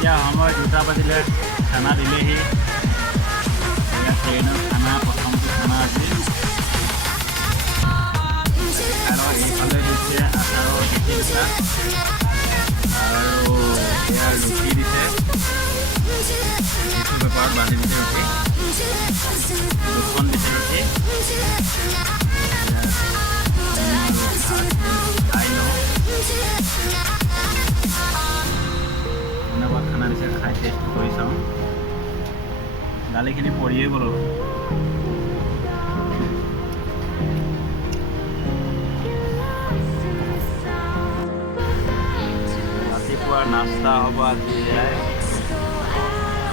এতিয়া সময় 2টা বাজিলে খানা দিলেহি ট্ৰেইনৰ খানা প্ৰথমটো খানা আছিল আৰু এইফালে দিছে আচাৰৰ ৰুটি দুটা আৰু এয়া ৰুটি দিছে টিচু পেপাৰত বান্ধি দিছে ৰুটি দুখন দিছে ৰুটি খাই লওঁ ধন্যবাদ খানা দিছে খাই টেষ্ট কৰি চাওঁ দালিখিনি পৰিয়ে গ'ল ৰাতিপুৱাৰ নাস্তা হ'ব আজি এয়াই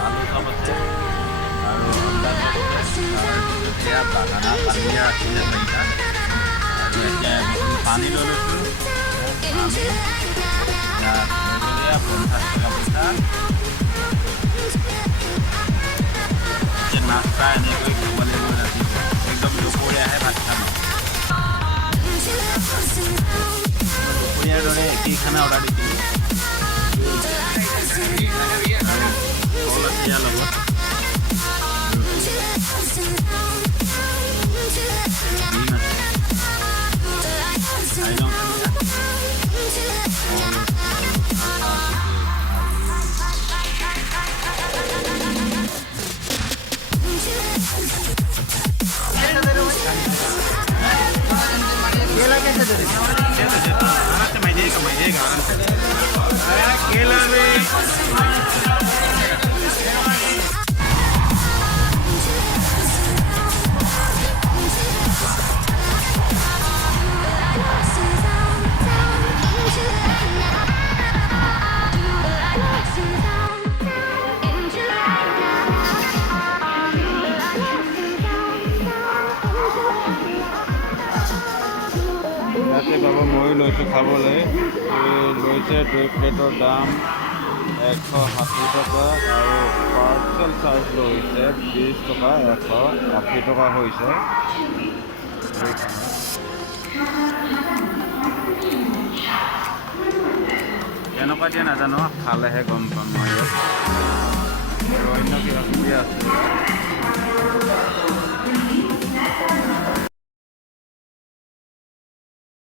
আলু চপ আছে আৰু অণ্ডা চপ আছে তাৰপিছত এয়া বাগানা পানীয়া আছিলে 4টা আৰু এতিয়া পানী লৈ লৈছোঁ এয়া 50 টকা পইচা নাস্তা এনেকৈ খাব লাগিব ৰাতিপুৱা একদম দুপৰীয়াহে ভাত খাম দুপৰীয়াৰ দৰে একেই খানা অৰ্ডাৰ দিছিলোঁ কল আছে ইয়াৰ লগত ডিম আছে খাই লওঁ केला कैसे दे रहे हैं? आराम से मैं देगा आराम से केला में বাবা মই লৈছোঁ খাবলৈ লৈছে 2 প্লেটৰ দাম 160 টকা আৰু পাৰ্চেল চাৰ্জ লৈছে 20 টকা 180 টকা হৈছে কেনেকুৱা দিয়ে নাজানো খালেহে গম পাম মই আৰু অন্য কিবা কিবি আছে